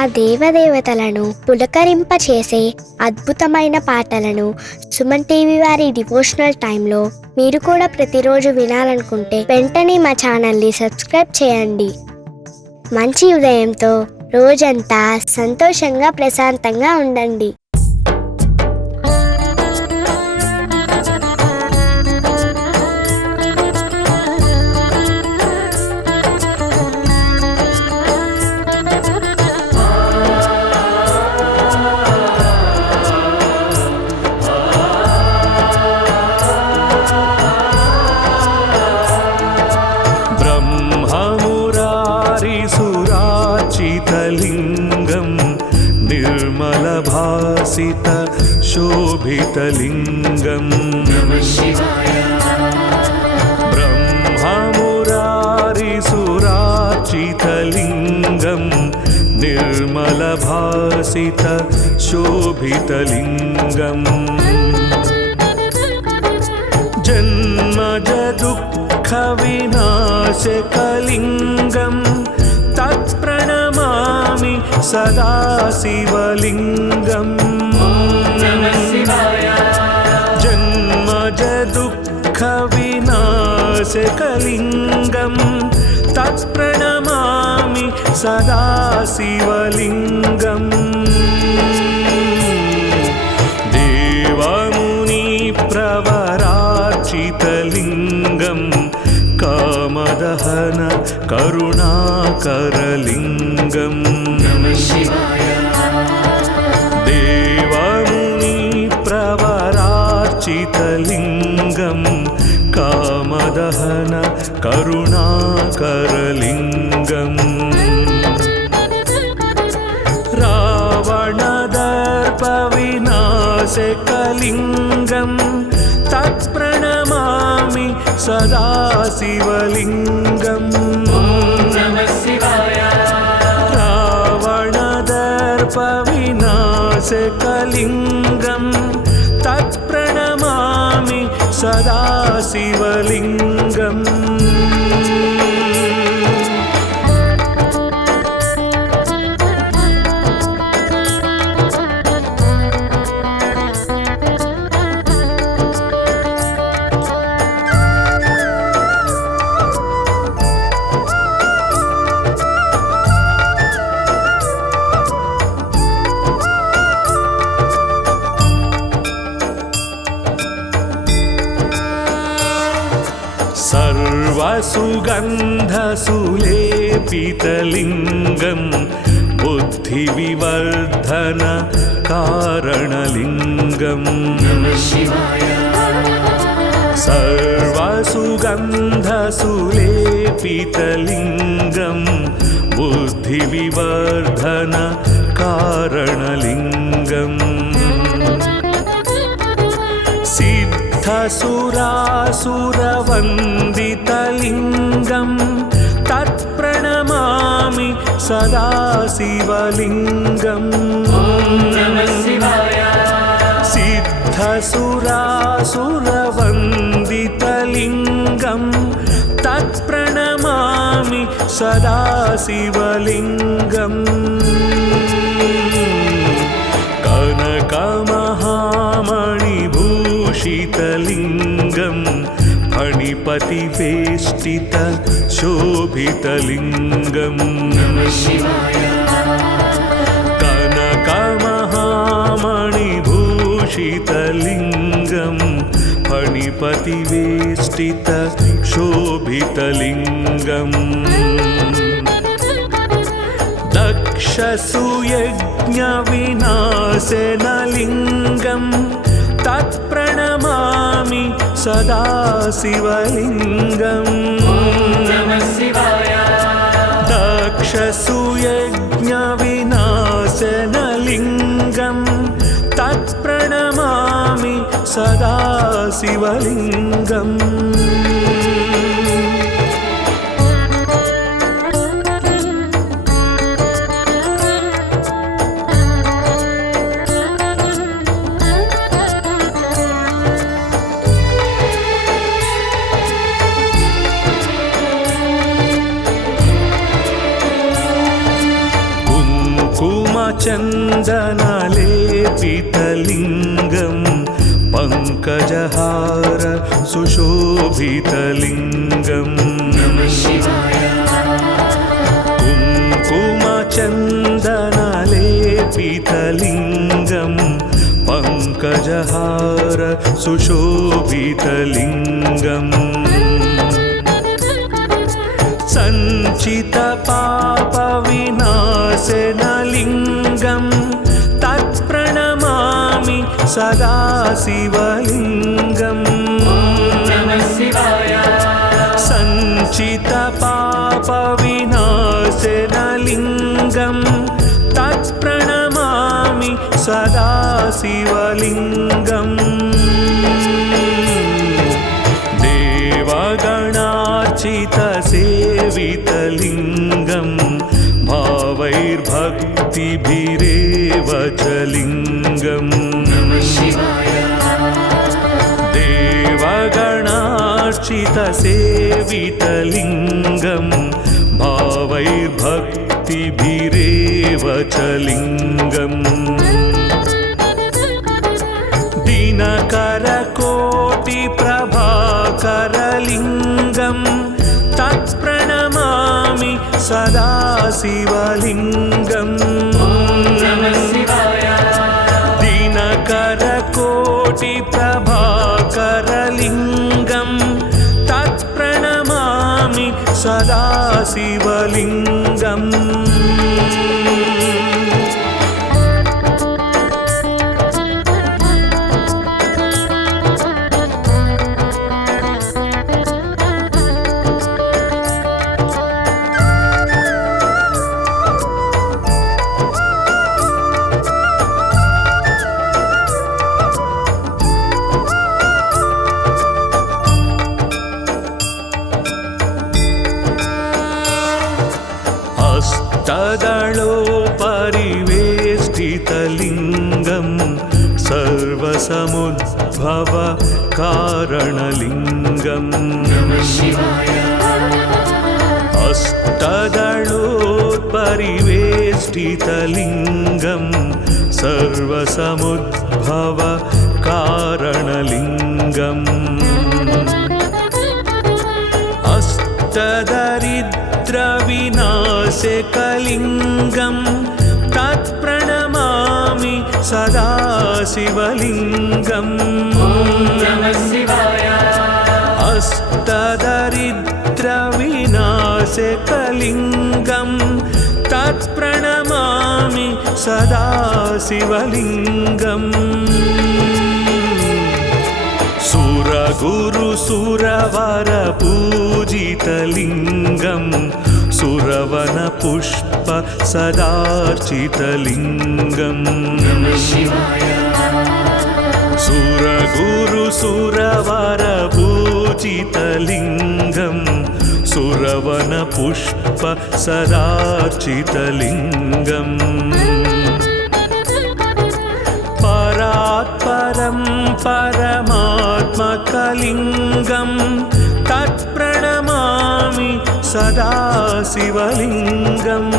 ఆ దేవదేవతలను పులకరింపచేసే అద్భుతమైన పాటలను సుమన్ టీవీ వారి డివోషనల్ టైంలో మీరు కూడా ప్రతిరోజు వినాలనుకుంటే వెంటనే మా ఛానల్ని సబ్స్క్రైబ్ చేయండి. మంచి ఉదయంతో రోజంతా సంతోషంగా ప్రశాంతంగా ఉండండి. निर्मलभासित शोभितलिङ्गं ब्रह्ममुरारिसुरार्चितलिङ्गं निर्मलभासित शोभितलिङ्गं जन्मजदुःखविनाशकलिङ्गं तत्प्रणमामि सदा शिवलिङ्गं जन्मजदुःखविनाशकलिङ्गं तत्प्रणमामि सदा शिवलिङ्गं देवमुनिप्रवरार्चितलिङ्गं कामदहन करुणाकरलिङ्गं देवमुनिप्रवरार्चितलिङ्गं कामदहन करुणाकरलिङ्गं रावणदर्पविनाशकलिङ्गं तत्प्रणमामि सदा शिवलिङ्गं रावणदर्पविनाशकलिङ्गं तत्प्रणमामि सदा शिवलिङ्गं सर्वसुगन्धसुलेपितलिङ्गं बुद्धिविवर्धन कारणलिङ्गं सर्वसुगन्धसुलेपितलिङ्गं बुद्धिविवर्धन कारणलिङ्गं सिद्धसुरासुरवन्दितलिङ्गं तत्प्रणमामि सदा शिवलिङ्गं सिद्धसुरासुरवन्दितलिङ्गं तत्प्रणमामि सदा शिवलिङ्गं कनकमहामणिभूषितलिङ्गं फणिपतिवेष्टित शोभितलिङ्गं कनकमहामणिभूषितलिङ्गं फणिपतिवेष्टित शोभितलिङ्गं दक्षसुयज्ञविनाशनलिङ्गं तत्प्रणमामि सदा शिवलिङ्गं दक्षसुयज्ञविनाशनलिङ्गं तत्प्रणमामि सदा शिवलिङ्गं कुङ्कुमचन्दनलेपितलिङ्गं पङ्कजहार सुशोभितलिङ्गम् कुङ्कुमचन्दनलेपितलिङ्गं पङ्कजहार सुशोभितलिङ्गम् सञ्चितपापविनाशनलिङ्गं तत्प्रणमामि सदा शिवलिङ्गम् सञ्चितपापविनाशनलिङ्गं तत्प्रणमामि सदा शिवलिङ्गम् देवगणार्चितसेवितलिङ्गं भावैर्भक्तिभिरेव च लिङ्गम् देवगणार्चितसेवितलिङ्गं भावैर्भक्तिभिरेव च लिङ्गम् दिनकरकोटिप्रभाकरलिङ्गं तत्प्रणमामि सदा शिवलिङ्गम् दिनकरकोटिप्रभाकरलिङ्गं तत्प्रणमामि सदा शिवलिङ्गम् हस्तदलोपरिवेष्टितलिङ्गं सर्वसमुद्भव कारणलिङ्गम् हस्तदलोपरिवेष्टितलिङ्गं सर्वसमुद्भव कारणलिङ्गम् अष्टदरिद्रविनाशकलिङ्गं तत्प्रणमामि सदा शिवलिङ्गम् अष्टदरिद्रविनाशकलिङ्गं तत्प्रणमामि सदा शिवलिङ्गम् सुरगुरुसुरवरपूजितलिङ्गं सुरवनपुष्प सदार्चितलिङ्गम् सुरगुरुसुरवरपूजितलिङ्गं सुरवनपुष्प सदार्चितलिङ्गम् परात्परं परमात्मकलिङ्गं तत्प्रणमामि सदा शिवलिङ्गम्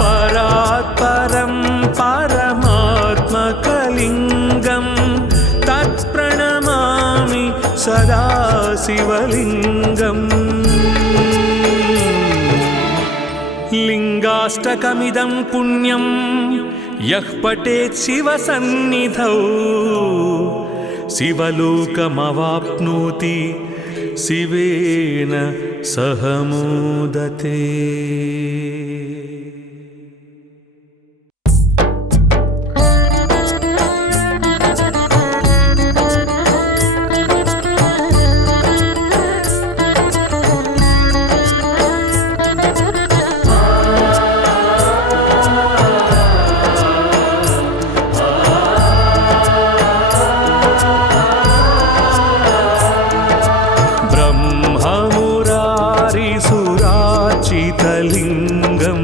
परात्परं परमात्मकलिङ्गं तत्प्रणमामि सदा शिवलिङ्गम् लिङ्गाष्टकमिदं पुण्यं यः पठेत् शिवसन्निधौ शिवलोकमवाप्नोति शिवेन सह मोदते। लिङ्गं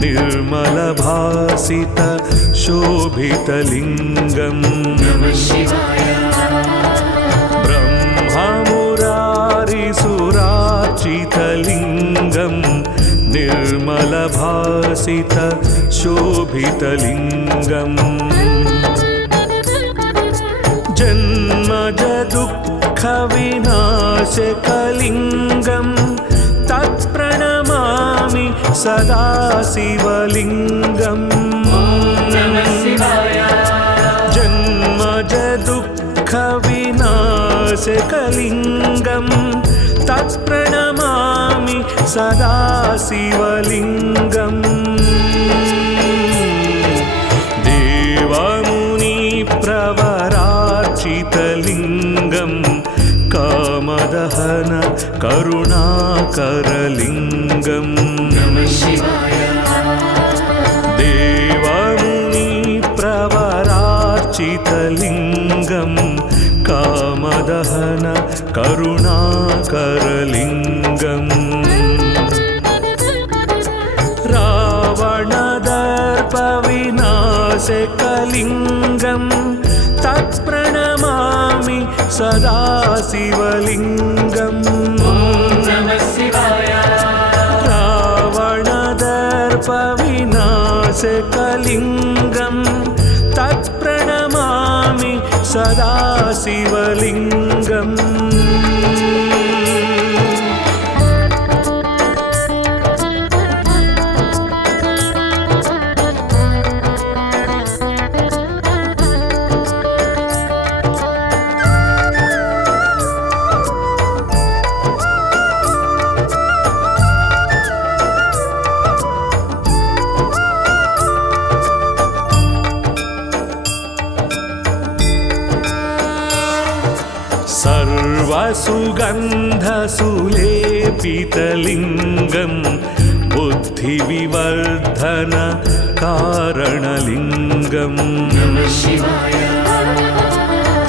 निर्मलभासित शोभितलिङ्गम् ब्रह्ममुरारिसुरार्चितलिङ्गं निर्मलभासित भासित शोभितलिङ्गम् जन्मज दुःखविनाशकलिङ्गं तत्प्रणमामि सदा शिवलिङ्गम् जन्मज दुःखविनाशकलिङ्गं तत्प्रणमामि सदा शिवलिङ्गम् देवमुनिप्रवरार्चितलिङ्गं कामदहन करुणाकरलिङ्गम् देवमुनिप्रवरार्चितलिङ्गं कामदहन करुणाकरलिङ्गम् रावणदर्पविनाशकलिङ्गं तत्प्रणमामि सदा शिवलिङ्गम् रावणदर्पविनाशकलिङ्गं तत्प्रणमामि सदा शिवलिङ्गम् सर्वसुगन्धसुलेपितलिङ्गं बुद्धिविवर्धन कारणलिङ्गम्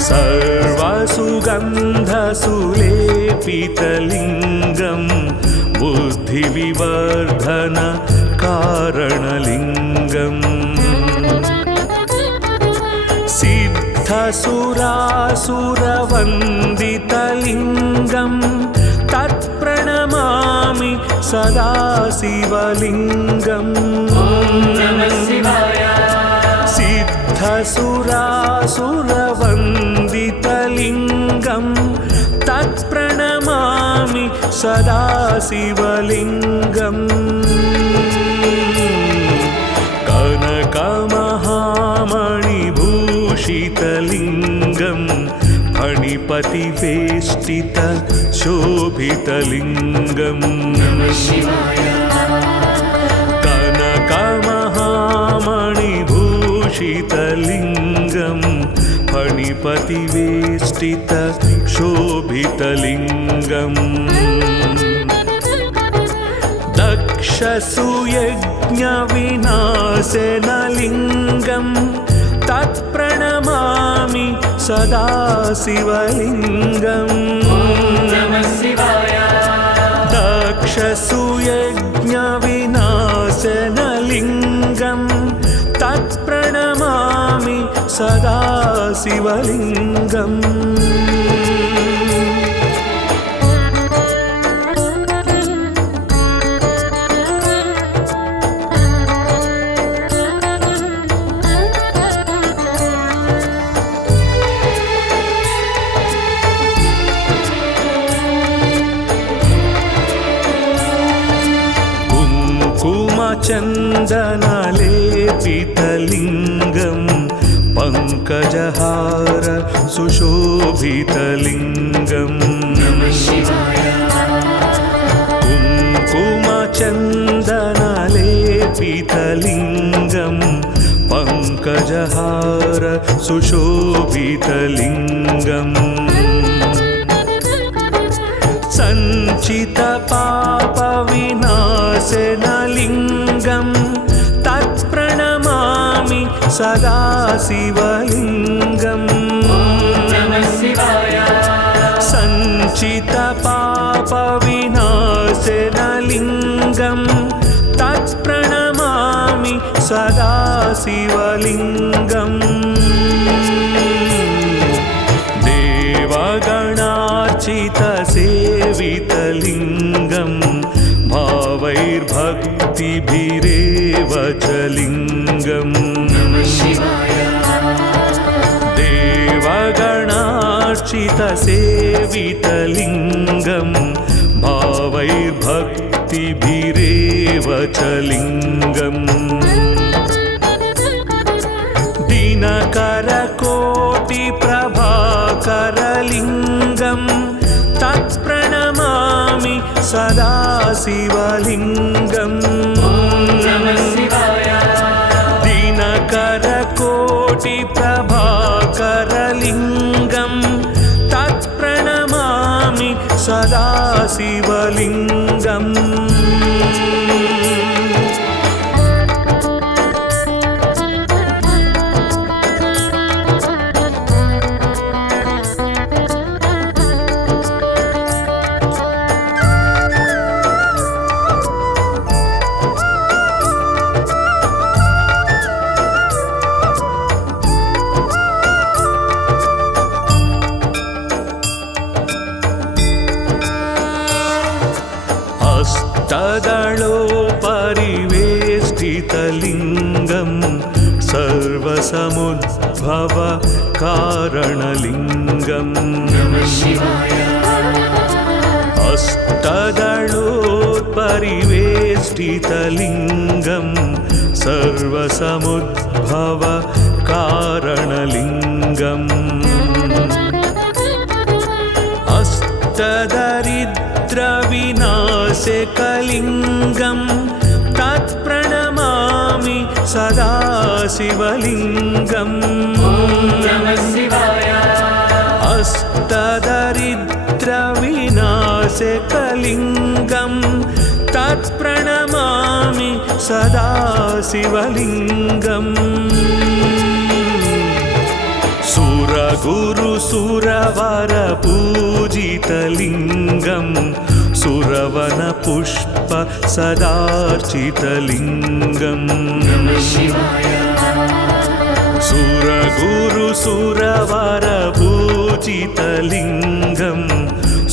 सर्वसुगन्धसुलेपितलिङ्गं बुद्धिविवर्धन कारणलिङ्गम् सिद्धसुरासुरवन्दितलिङ्गं तत्प्रणमामि सदा शिवलिङ्गम् सिद्धसुरासुरवन्दितलिङ्गं तत्प्रणमामि सदा शिवलिङ्गम् कनकमहामणिभूषितलिङ्गं फणिपतिवेष्टित शोभितलिङ्गम् कनकमहामणिभूषितलिङ्गं फणिपतिवेष्टित शोभितलिङ्गम् दक्षसुयज्ञविनाशनलिङ्गं तत्प्रणमामि सदा शिवलिङ्गम् दक्षसुयज्ञविनाशनलिङ्गं तत्प्रणमामि सदा शिवलिङ्गम् चन्दनलेपितलिङ्गं पङ्कजहार सुशोभितलिङ्गम् कुङ्कुमचन्दनलेपितलिङ्गं पङ्कजहार सुशोभितलिङ्गम् सञ्चितपापविनाशनलिङ्गं तत्प्रणमामि सदा शिवलिङ्गम् सञ्चितपापविनाशनलिङ्गं तत्प्रणमामि सदा शिवलिङ्गम् देवगणार्चितसेवितलिङ्गं भावैर्भक्तिभिरेव च लिङ्गम् देवगणार्चितसेवितलिङ्गं भावैर्भक्तिभिरेव च लिङ्गम् दिनकरकोटिप्रभाकरलिङ्गं तत्प्रणमामि सदा शिवलिङ्गम् दिनकरकोटिप्रभाकरलिङ्गं तत्प्रणमामि सदा शिवलिङ्गम् अष्टदलोपरिवेष्टितलिङ्गं सर्वसमुद्भव कारणलिङ्गम् अष्टदलोपरिवेष्टितलिङ्गं सर्वसमुद्भव कारणलिङ्गम् अष्टदरिद्रविनाशकलिङ्गं तत्प्रणमामि सदा शिवलिङ्गम् अष्टदरिद्रविनाशकलिङ्गं तत्प्रणमामि सदा शिवलिङ्गम् सुरगुरुसुरवरपूजितलिङ्गं सुरवनपुष्प सदार्चितलिङ्गम् सुरगुरुसुरवरपूजितलिङ्गं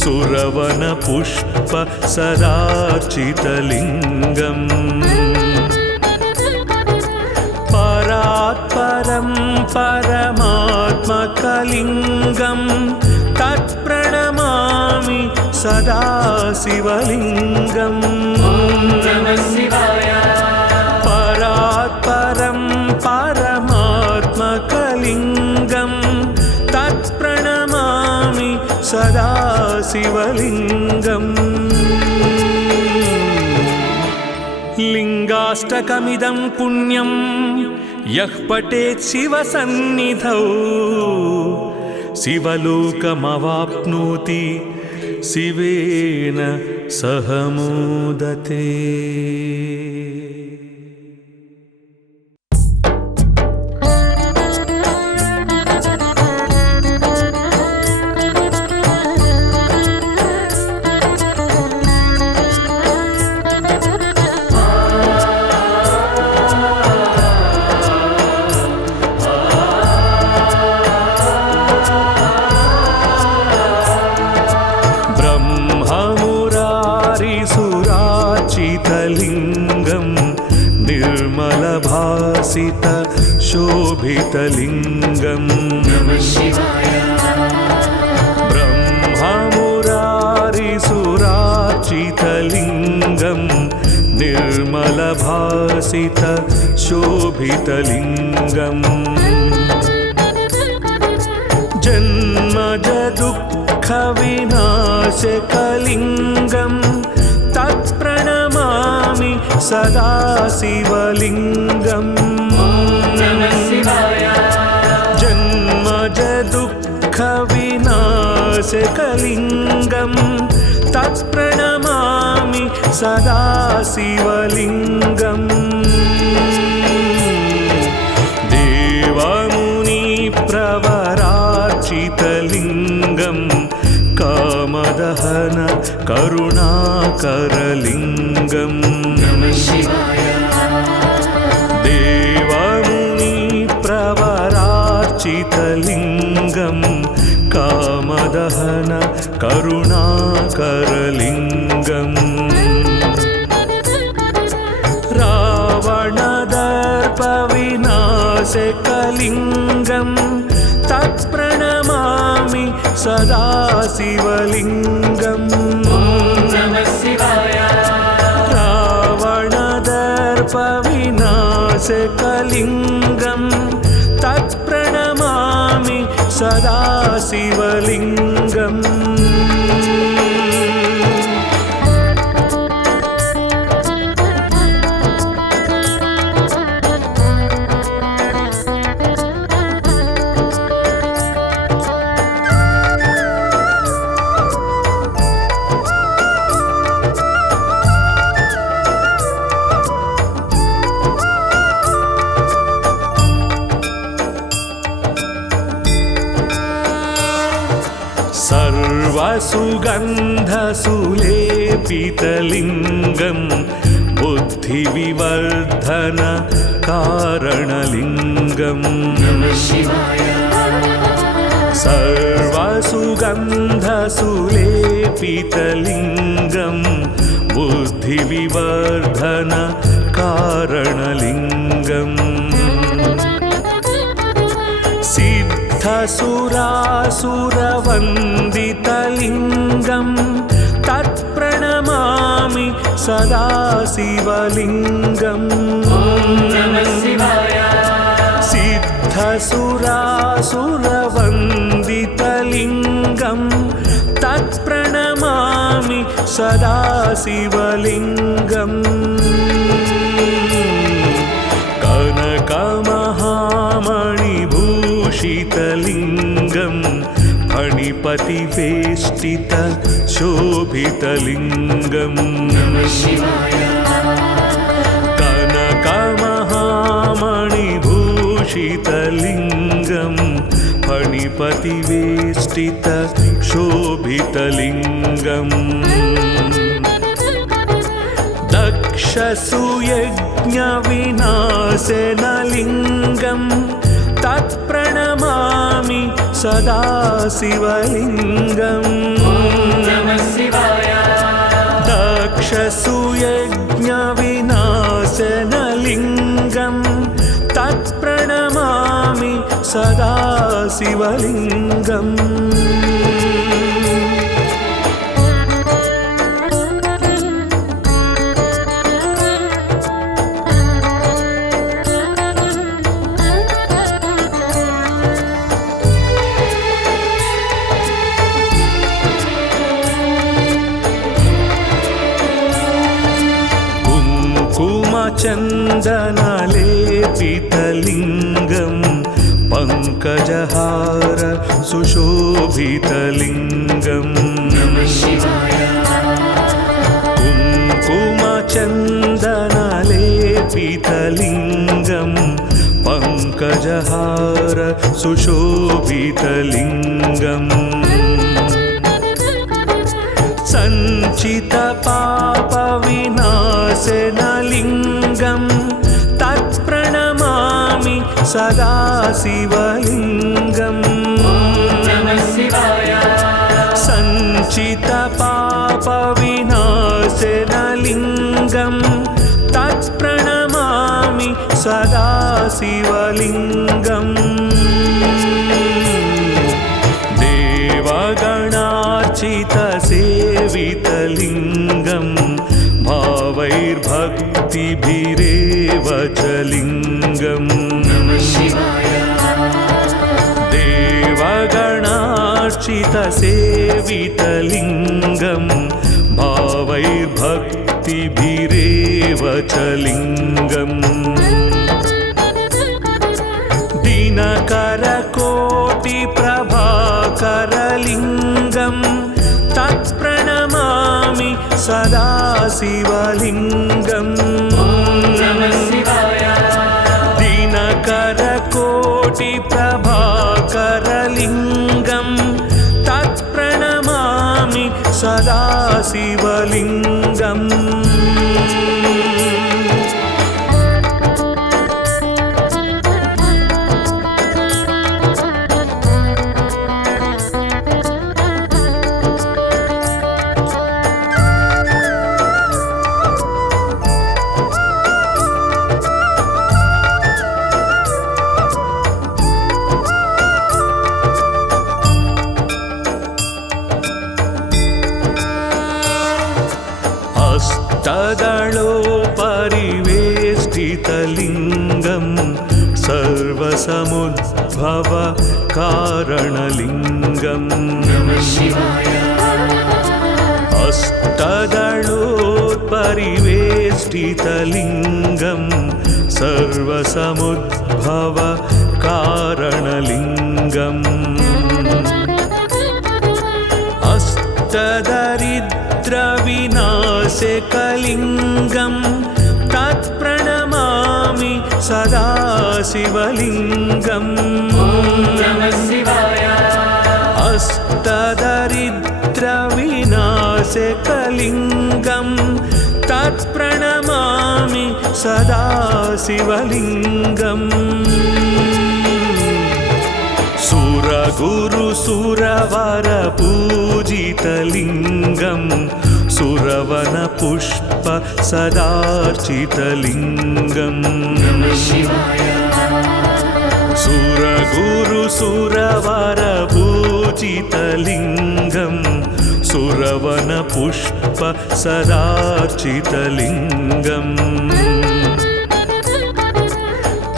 सुरवनपुष्प सदार्चितलिङ्गम् परात्परं परमात्मकलिङ्गं तत्प्रणमामि सदा शिवलिङ्गम् परात्परं परमात्मकलिङ्गं तत्प्रणमामि सदा शिवलिङ्गम् लिङ्गाष्टकमिदं पुण्यं यः पठेत् शिवसन्निधौ शिवलोकमवाप्नोति शिवेन सह मोदते। लिङ्गं निर्मलभासित शोभितलिङ्गम् ब्रह्ममुरारिसुरार्चितलिङ्गं निर्मलभासित शोभितलिङ्गम् जन्मज दुःखविनाशकलिङ्गं तत्प्रणमामि सदा शिवलिङ्गम् जन्मज दुःखविनाशकलिङ्गं तत्प्रणमामि सदा शिवलिङ्गम् देवमुनिप्रवरार्चितलिङ्गं कामदहन करुणाकरलिङ्गम् देवमुनिप्रवरार्चितलिङ्गं कामदहन करुणाकरलिङ्गम् रावण विनाशकलिङ्गं तत्प्रणमामि सदा शिवलिङ्गम्। रावणदर्पविनाशकलिङ्गं तत्प्रणमामि सदा शिवलिङ्गम्। सर्वसुगन्धसुलेपितलिङ्गं बुद्धिविवर्धन कारणलिङ्गम्। सर्वसुगन्धसुलेपितलिङ्गं बुद्धिविवर्धन कारणलिङ्गम्। सिद्धसुरासुरवन्दितलिङ्गं तत्प्रणमामि सदा शिवलिङ्गम्। सिद्धसुरासुरवन्दितलिङ्गं तत्प्रणमामि सदा शिवलिङ्गम्। कनकमहामणिभूषितलिङ्गं फणिपतिवेष्टित शोभितलिङ्गम्। कनकमहामणिभूषितलिङ्गं फणिपतिवेष्टित शोभितलिङ्गम्। दक्षसुयज्ञविनाशनलिङ्गं तत्प्रणमामि सदा शिवलिङ्गम्। दक्षसुयज्ञविनाशनलिङ्गं तत्प्रणमामि सदा शिवलिङ्गम्। कुङ्कुमचन्दनलेपितलिङ्गं पङ्कजहार सुशोभितलिङ्गम्। कुङ्कुमचन्दनलेपितलिङ्गं पङ्कजहार सुशोभितलिङ्गम्। सञ्चितपापविनाशनलिङ्गं तत्प्रणमामि सदा शिवलिङ्गम्। सञ्चितपापविनाशनलिङ्गं तत्प्रणमामि सदा शिवलिङ्गम्। देवगणार्चितसेवितलिङ्गं भावैर्भक्तिभिरेव च लिङ्गम्। देवगणार्चितसेवितलिङ्गं भावैर्भक्तिभिरेव च लिङ्गम्। दिनकरकोटिप्रभाकरलिङ्गं तत्प्रणमामि सदा शिवलिङ्गम्। दिनकरकोटिप्रभाकरलिङ्गं तत्प्रणमामि सदा शिवलिङ्गम्। अष्टदलोपरिवेष्टितलिङ्गं सर्वसमुद्भव कारणलिङ्गम् अष्टदलोपरिवेष्टितलिङ्गं सर्वसमुद्भव कारणलिङ्गम् अष्टदरिद्रविनाशकलिङ्गं तत्प्रणमामि सदा शिवलिङ्गम् अष्टदरिद्रविनाशकलिङ्गं तत्प्रणमामि सदा शिवलिङ्गम् सुरगुरुसुरवरपूजितलिङ्गं सुरवनपुष्प सदार्चितलिङ्गम् सुरगुरुसुरवरपूजितलिङ्गं सुरवनपुष्प सदार्चितलिङ्गम्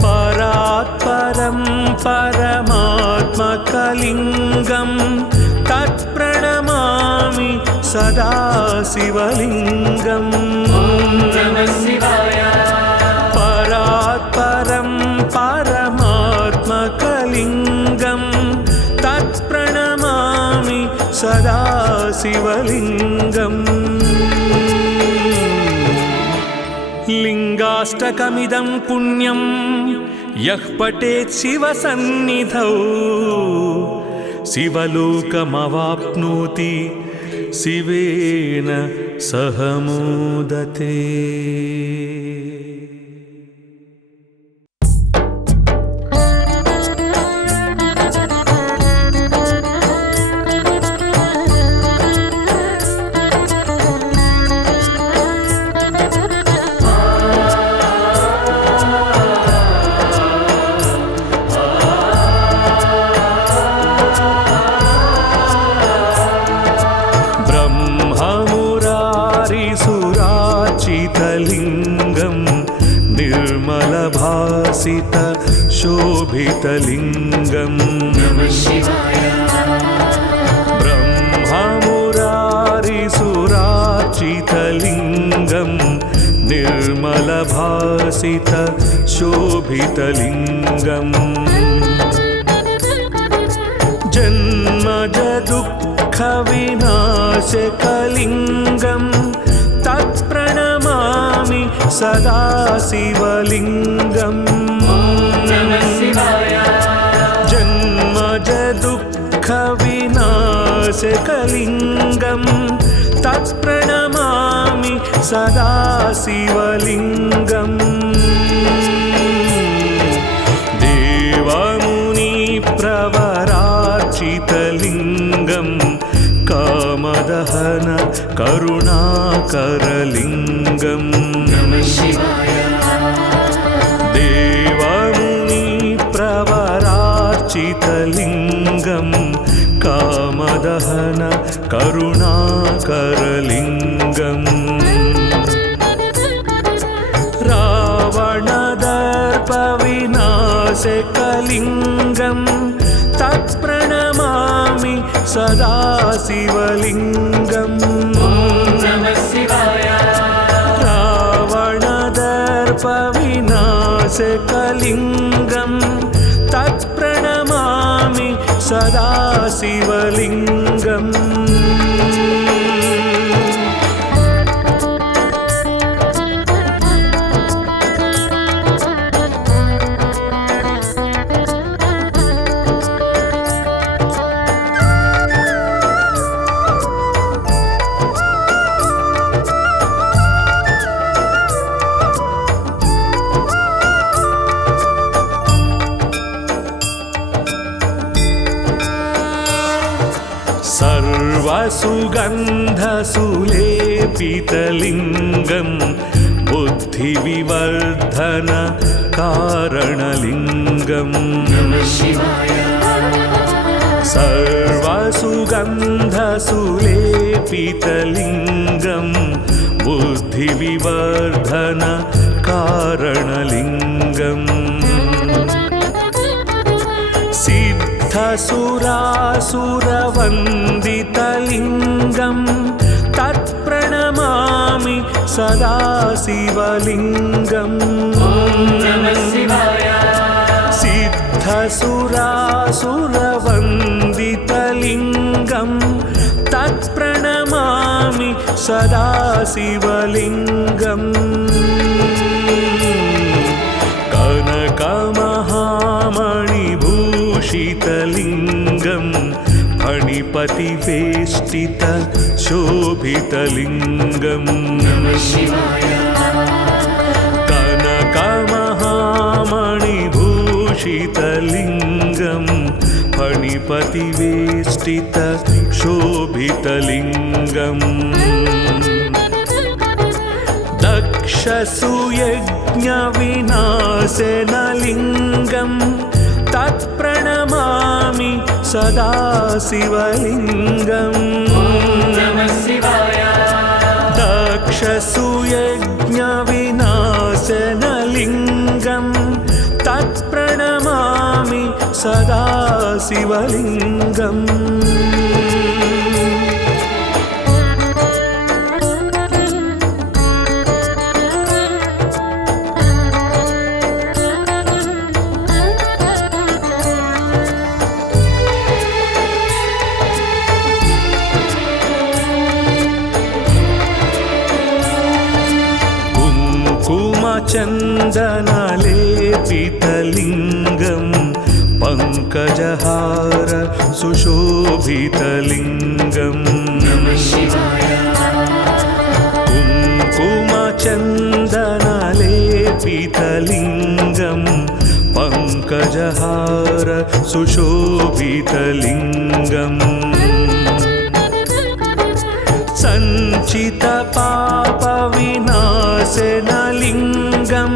परात्परं परमात्मकलिङ्गं तत्प्रणमामि सदा शिवलिङ्गम् परात्परं परमात्मकलिङ्गं तत्प्रणमामि सदा शिवलिङ्गम् लिङ्गाष्टकमिदं पुण्यं यः पठेत् शिवसन्निधौ शिवलोकमवाप्नोति शिवेन सह मोदते। लिङ्गं निर्मलभासित शोभितलिङ्गं ब्रह्ममुरारिसुरार्चितलिङ्गं निर्मलभासित शोभितलिङ्गम् जन्मज दुःखविनाशकलिङ्गं तत्प्रणमामि सदा शिवलिङ्गम् जन्मज दुःखविनाशकलिङ्गं तत्प्रणमामि सदा शिवलिङ्गम् देवमुनिप्रवरार्चितलिङ्गं कामदहन करुणाकरलिङ्गम् देवमुनिप्रवरार्चितलिङ्गं कामदहन करुणाकरलिङ्गम् रावणदर्पविनाशकलिङ्गं तत्प्रणमामि सदा शिवलिङ्गम् रावणदर्पविनाशकलिङ्गं तत्प्रणमामि सदा शिवलिङ्गम् सर्वसुगन्धसुलेपितलिङ्गं बुद्धिविवर्धन कारणलिङ्गम् सर्वसुगन्धसुलेपितलिङ्गं बुद्धिविवर्धन कारणलिङ्गम् सिद्धसुरासुरवन्दितलिङ्गं तत्प्रणमामि सदा शिवलिङ्गम् सिद्धसुरासुरवन्दितलिङ्गं तत्प्रणमामि सदा शिवलिङ्गम् कनकमहामणिभूषितलिङ्गं फणिपतिवेष्टित शोभितलिङ्गम् कनकमहामणिभूषितलिङ्गं फणिपतिवेष्टित शोभितलिङ्गम् दक्षसुयज्ञविनाशनलिङ्गं तत्प्रणमामि सदा शिवलिङ्गम् दक्षसुयज्ञविनाशनलिङ्गं तत्प्रणमामि सदा शिवलिङ्गम् चन्दनलेपितलिङ्गं पङ्कजहार सुशोभितलिङ्गम् कुङ्कुमचन्दनलेपितलिङ्गं पङ्कजहार सुशोभितलिङ्गम् सञ्चितपापविनाशनलिङ्गं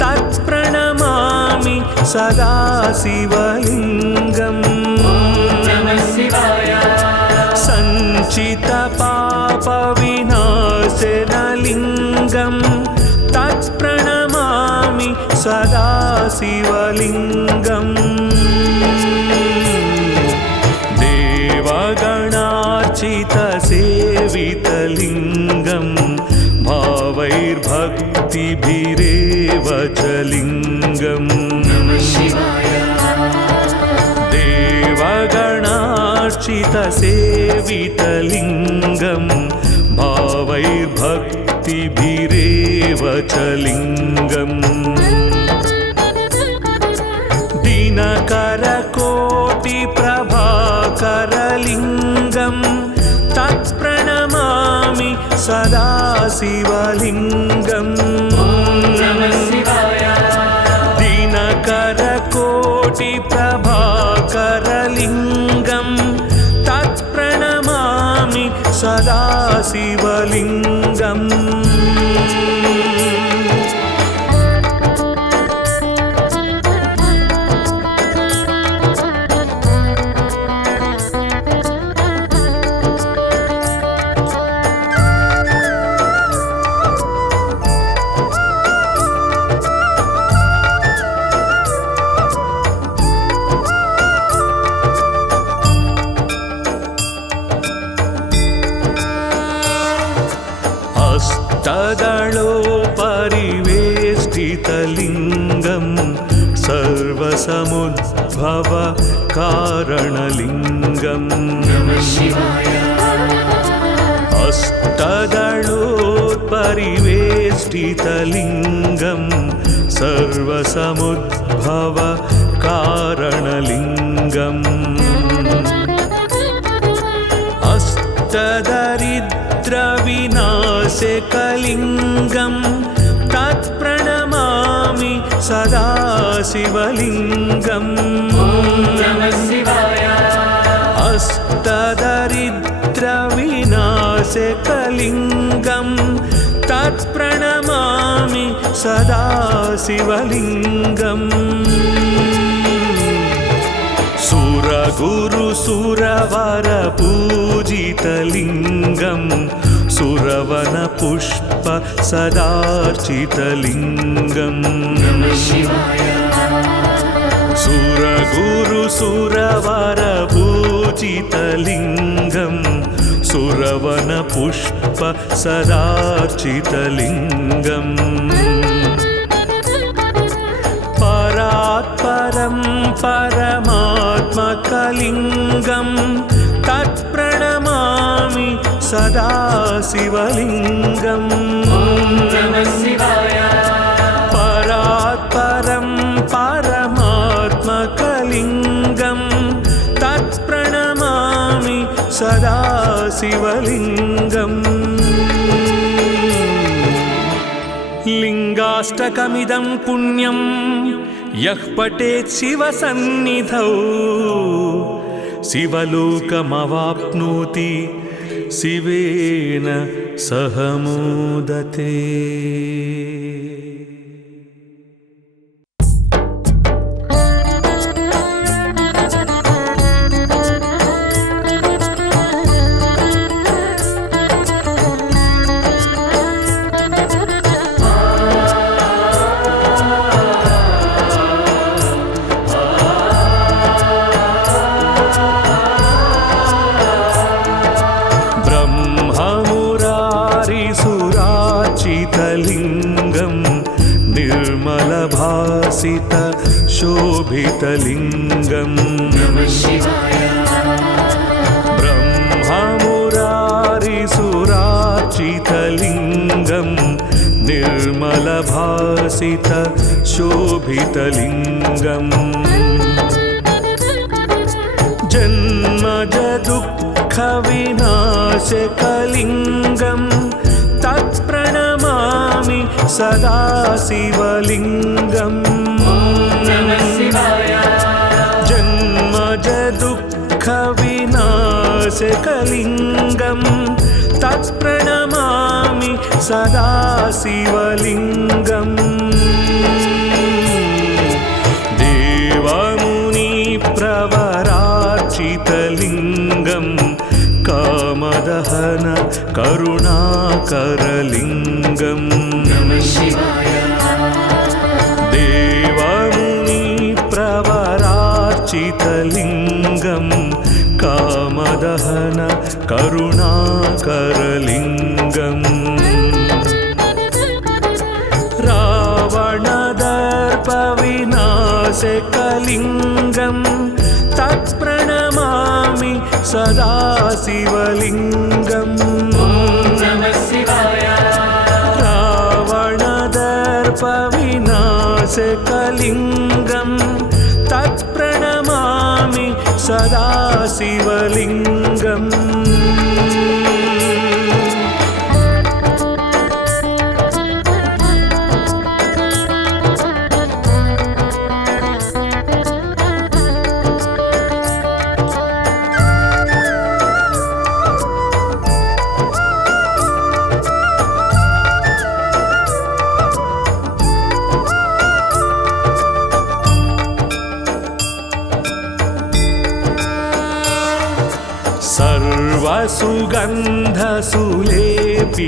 तत्प्रणमामि सदा शिवलिङ्गम् सञ्चितपापविनाशनलिङ्गं तत्प्रणमामि सदा शिवलिङ्गम् देवगणार्चितसेवितलिङ्गं भावैर्भक्तिभिरेव च लिङ्गम् देवगणार्चितसेवितलिङ्गं भावैर्भक्तिभिरेव च लिङ्गम् दिनकरकोटिप्रभाकरलिङ्गं तत्प्रणमामि सदा शिवलिङ्गम् दिनकरकोटिप्रभाकरलिङ्गं तत्प्रणमामि सदा शिवलिङ्गम् हस्तदलोपरिवेष्टितलिङ्गं सर्वसमुद्भव कारणलिङ्गम् हस्तदलोपरिवेष्टितलिङ्गं सर्वसमुद्भव कारणलिङ्गम् अष्टदरिद्रविनाशकलिङ्गं तत्प्रणमामि सदा शिवलिङ्गम् अष्टदरिद्रविनाशकलिङ्गं तत्प्रणमामि सदा शिवलिङ्गम् सुरगुरुसुरवरपूजितलिङ्गं सुरवनपुष्प सदार्चितलिङ्गम् सुरगुरुसुरवरपूजितलिङ्गम् सुरवनपुष्प सदार्चितलिङ्गम् परात्परं परमात्मकलिङ्गं तत्प्रणमामि सदा शिवलिङ्गम् परात्परं परमात्मकलिङ्गं तत्प्रणमामि सदा शिवलिङ्गम् लिङ्गाष्टकमिदं पुण्यं यः पठेत् शिवसन्निधौ शिवलोकमवाप्नोति शिवेन सह मोदते। निर्मलभासित शोभितलिङ्गम् ब्रह्ममुरारिसुरार्चितलिङ्गं निर्मलभासित शोभितलिङ्गम् जन्मजदुःखविनाशकलिङ्गम् तत्प्रणमामि सदा शिवलिङ्गम् जन्मजदुःखविनाशकलिङ्गं तत्प्रणमामि सदा शिवलिङ्गम् देवमुनिप्रवरार्चितलिङ्गं कामदहन करुणाकरलिङ्गम् देवमुनिप्रवरार्चितलिङ्गं कामदहन करुणाकरलिङ्गम् रावणदर्पविनाशकलिङ्गं तत्प्रणमामि सदा शिवलिङ्गम् रावणदर्पविनाशकलिङ्गं तत्प्रणमामि सदा शिवलिङ्गम्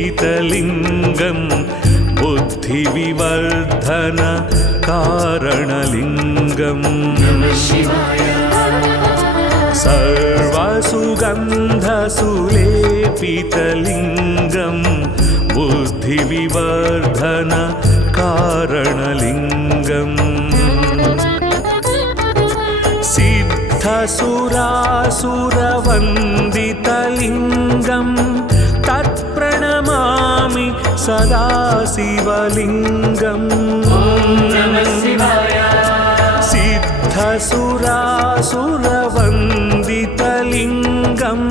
सर्वसुगन्धसुलेपितलिङ्गं बुद्धिविवर्धन कारणलिङ्गम् सर्वसुगन्धसुलेपितलिङ्गं बुद्धिविवर्धन कारणलिङ्गम् सिद्धसुरासुरवन्दितलिङ्गं तत्प्रणमामि सदा शिवलिङ्गम् सिद्धसुरासुरवन्दितलिङ्गं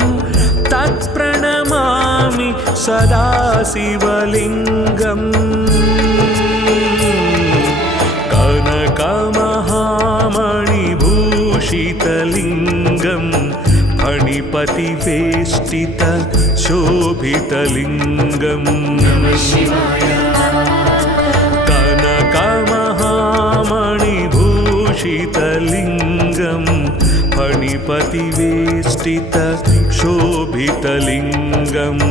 तत्प्रणमामि सदा शिवलिङ्गम् कनकमहामणिभूषितलिङ्गं फणिपतिवेष्टित शोभितलिङ्गम् कनकमहामणिभूषितलिङ्गं फणिपतिवेष्टित शोभितलिङ्गम्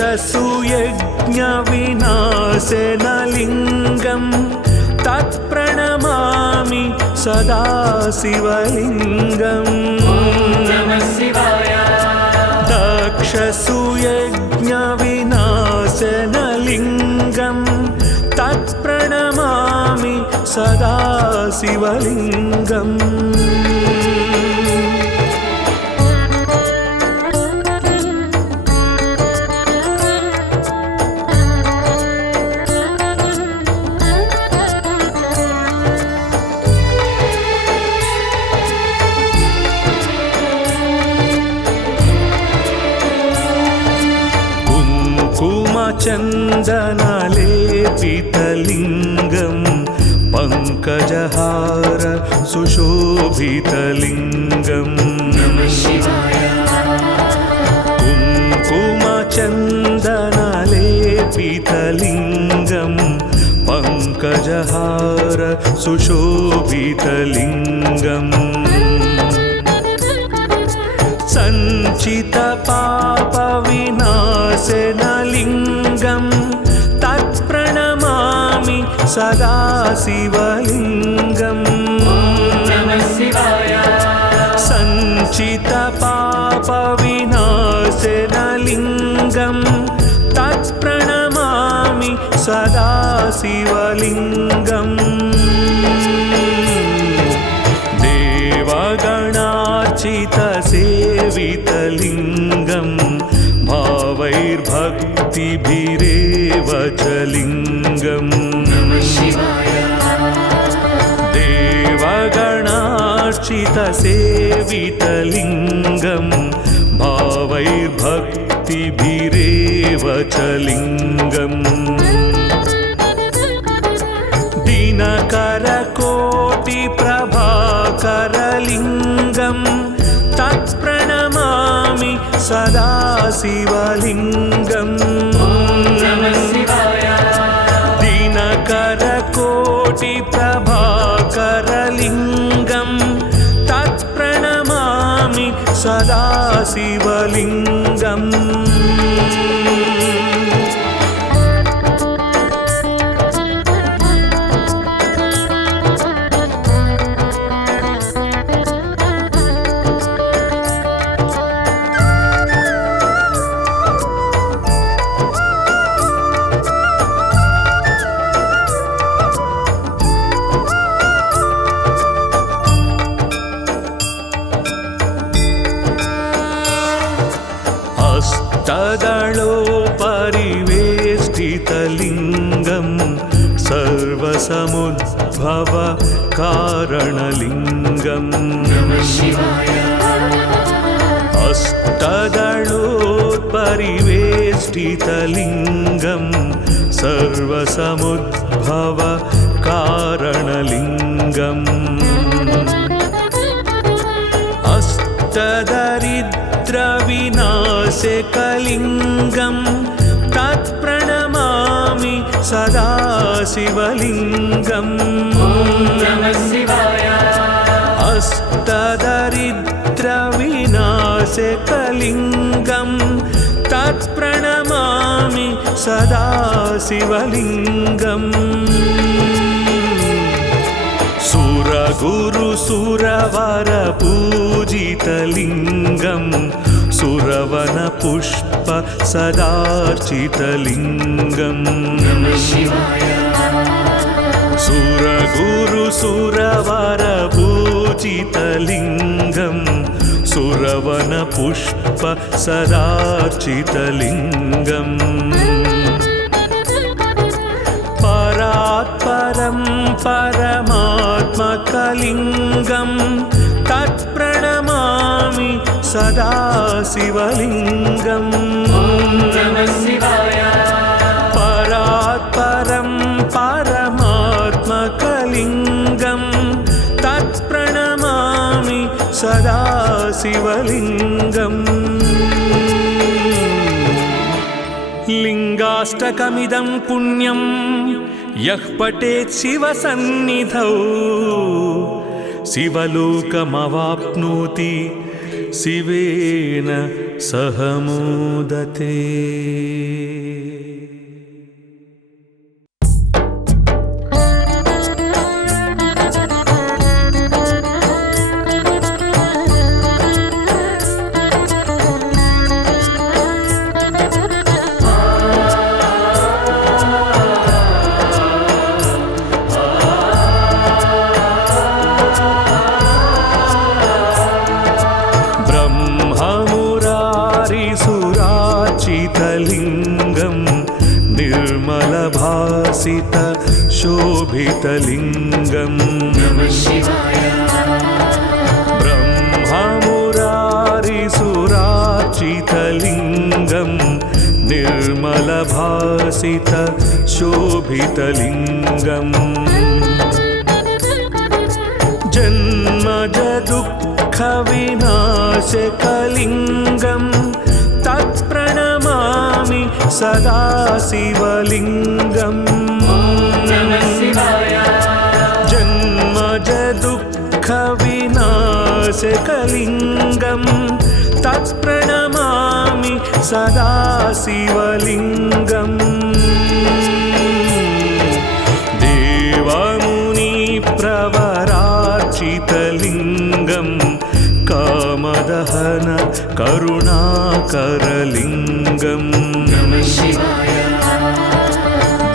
दक्षसु यज्ञविनाशेन लिङ्गं तत्प्रणमामि सदा शिवलिङ्गम् दक्षसु यज्ञविनाशेन लिङ्गं तत्प्रणमामि सदा शिवलिङ्गम् चन्दनलेपितलिङ्गं पङ्कजहार सुशोभितलिङ्गम् कुङ्कुमचन्दनलेपितलिङ्गं पङ्कजहार सुशोभितलिङ्गम् सञ्चितपापविनाशेन लिङ्गं तत्प्रणमामि सदा शिवलिङ्गम् सञ्चितपापविनाशेन लिङ्गं तत्प्रणमामि सदा शिवलिङ्गम् देवगणार्चितसेवितलिङ्गं भावैर्भक्तिभिरेव च लिङ्गम् देवगणार्चितसेवितलिङ्गं भावैर्भक्तिभिरेव च लिङ्गम् दिनकरकोटिप्रभाकरलिङ्गं तत्प्रणमामि सदा शिवलिङ्गम् दिनकरकोटिप्रभाकरलिङ्गं तत्प्रणमामि सदा शिवलिङ्गम् हस्तदलोपरिवेष्टितलिङ्गं सर्वसमुद्भव कारणलिङ्गम् हस्तदलोपरिवेष्टितलिङ्गं सर्वसमुद्भव कारणलिङ्गम् अष्टदरिद्रविनाशकलिङ्गं तत्प्रणमामि सदा शिवलिङ्गम् अष्टदरिद्रविनाशकलिङ्गं तत्प्रणमामि सदा शिवलिङ्गम् सुरगुरुसुरवरपूजितलिङ्गं सुरवनपुष्प सदार्चितलिङ्गम् सुरगुरुसुरवरपूजितलिङ्गं सुरवनपुष्प सदार्चितलिङ्गम् परात्परं परमात्मकलिङ्गं तत्प्रणमामि सदा शिवलिङ्गम् परात्परं परमात्मकलिङ्गं तत्प्रणमामि सदा शिवलिङ्गम् लिङ्गाष्टकमिदं पुण्यं यः पठेत् शिवसन्निधौ शिवलोकमवाप्नोति शिवेन सह मोदते। निर्मलभासित शोभितलिङ्गम् ब्रह्ममुरारिसुरार्चितलिङ्गं निर्मलभासित शोभितलिङ्गम् जन्मजदुःखविनाशकलिङ्गं तत्प्रणमामि सदा शिवलिङ्गम्। जन्मजदुःखविनाशकलिङ्गं तत्प्रणमामि सदा शिवलिङ्गम्। देवमुनिप्रवरार्चितलिङ्गं कामदहन करुणाकरलिङ्गम्।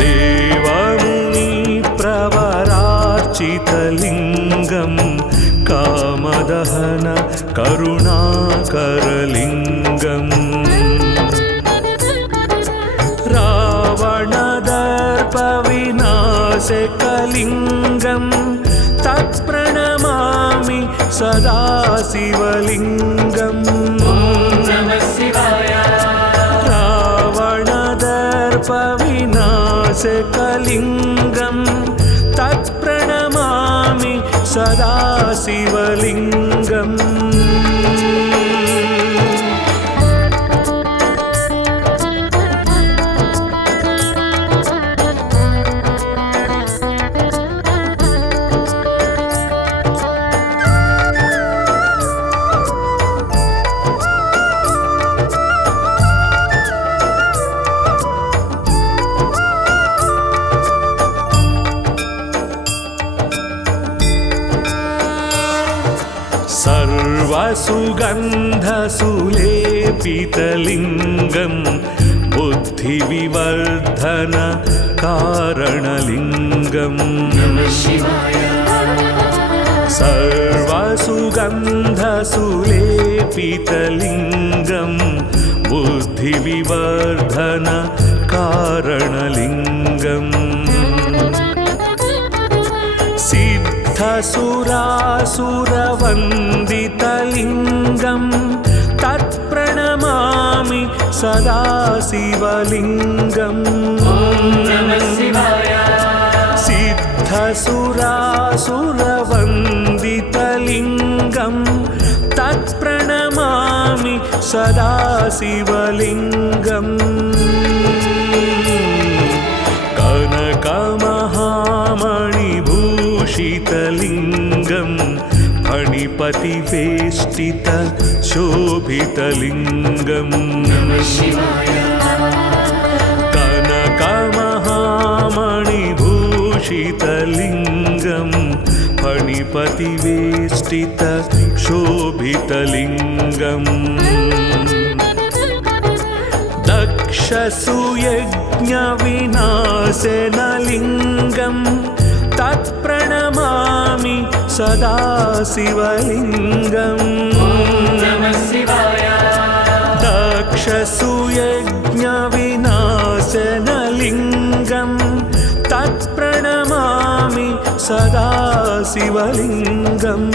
देवमुनिप्रवरार्चितलिङ्गं कामदहन करुणाकरलिङ्गम्। रावणदर्पविनाशकलिङ्गं तत्प्रणमामि सदा शिवलिङ्गम्। रावणदर्पविनाशकलिङ्गं तत्प्रणमामि सदा शिवलिङ्गम्। सर्वसुगन्धसुलेपितलिङ्गं बुद्धिविवर्धन कारणलिङ्गम्। सर्वसुगन्धसुलेपितलिङ्गं बुद्धिविवर्धन कारणलिङ्गम्। सिद्धसुरासुरवन्दितलिङ्गं तत्प्रणमामि सदा शिवलिङ्गम्। सिद्धसुरासुरवन्दितलिङ्गं तत्प्रणमामि सदा शिवलिङ्गम्। कनकमहामणिभूषितलिङ्गं फणिपतिवेष्टित शोभितलिङ्गम्। कनकमहामणिभूषितलिङ्गं फणिपतिवेष्टित शोभितलिङ्गम्। दक्षसुयज्ञविनाशनलिङ्गं तत्प्रणमामि सदा शिवलिङ्गम्। दक्षसुयज्ञविनाशनलिङ्गं तत्प्रणमामि सदा शिवलिङ्गम्।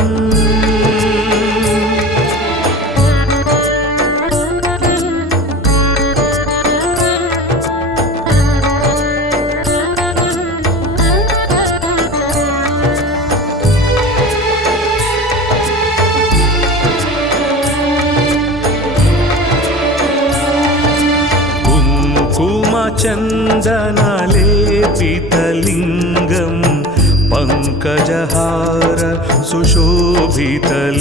चन्दनलेपितलिङ्गं पङ्कजहार सुशोभितलिङ्गम्।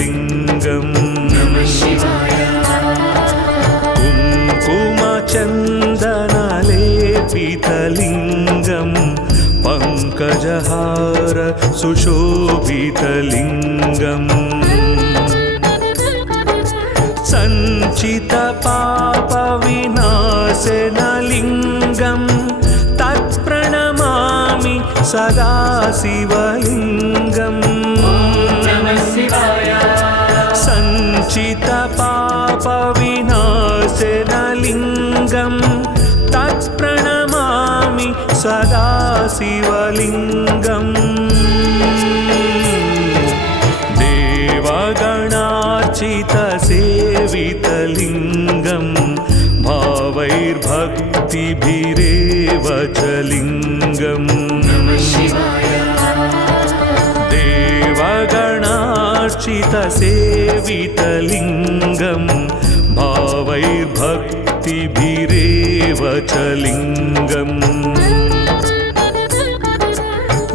शिवलिङ्गं पङ्कजहार सुशोभितलिङ्गम् सञ्चितपापविनाशनलिङ्गं तत्प्रणमामि सदा शिवलिङ्गम् सञ्चितपापविनाशनलिङ्गं तत्प्रणमामि सदा शिवलिङ्गम् देवगणार्चितसेवितलिङ्गं भावैर्भक्तिभिरेव च लिङ्गम् देवगणार्चितसेवितलिङ्गं भावैर्भक्तिभिरेव च लिङ्गम्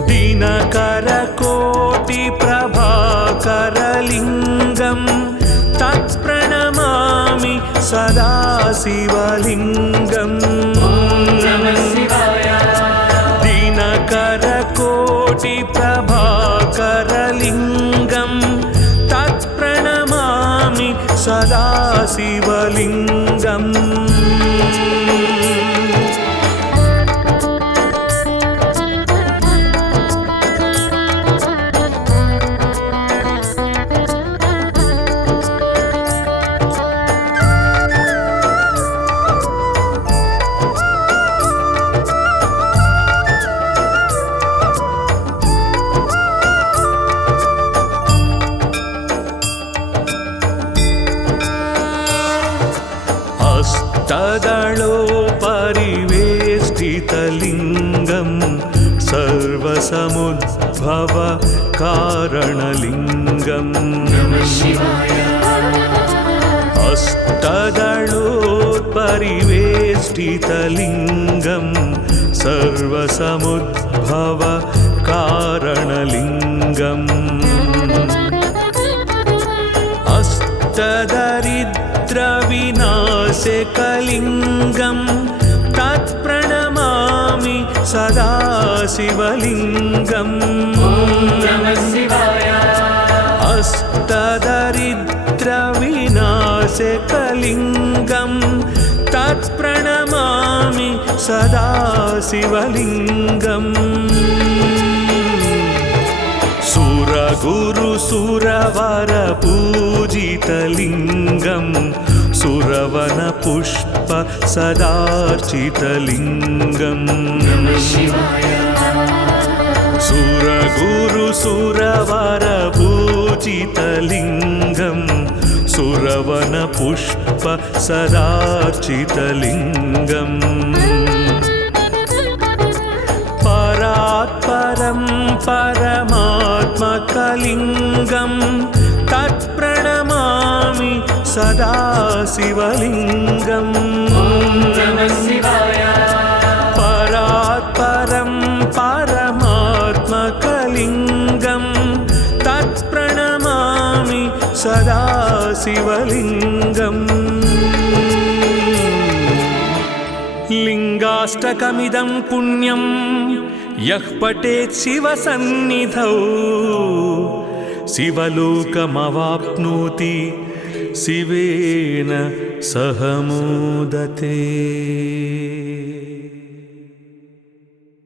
दिनकरकोटिप्रभाकरलिङ्गं तत्प्रणमामि सदा शिवलिङ्गम् दिनकरकोटिप्रभाकरलिङ्गं तत्प्रणमामि सदा शिवलिङ्गम् हस्तदलोपरिवेष्टितलिङ्गं सर्वसमुद्भव कारणलिङ्गम् हस्तदलोपरिवेष्टितलिङ्गं सर्वसमुद्भव कारणलिङ्गम् अष्टदरिद्रविनाशकलिङ्गं तत्प्रणमामि सदा शिवलिङ्गम् अष्टदरिद्रविनाशकलिङ्गं तत्प्रणमामि सदा शिवलिङ्गम् सुरगुरुसुरवरपूजितलिङ्गं सुरवनपुष्प सदार्चितलिङ्गम् सुरगुरुसुरवरपूजितलिङ्गं सुरवनपुष्प सदार्चितलिङ्गम् परात्परं परमात्मकलिङ्गं तत्प्रणमामि सदा शिवलिङ्गम् परात्परं परमात्मकलिङ्गं तत्प्रणमामि सदा शिवलिङ्गम् लिङ्गाष्टकमिदं पुण्यं यः पठेत् शिवसन्निधौ शिवलोकमवाप्नोति शिवेन सह मोदते।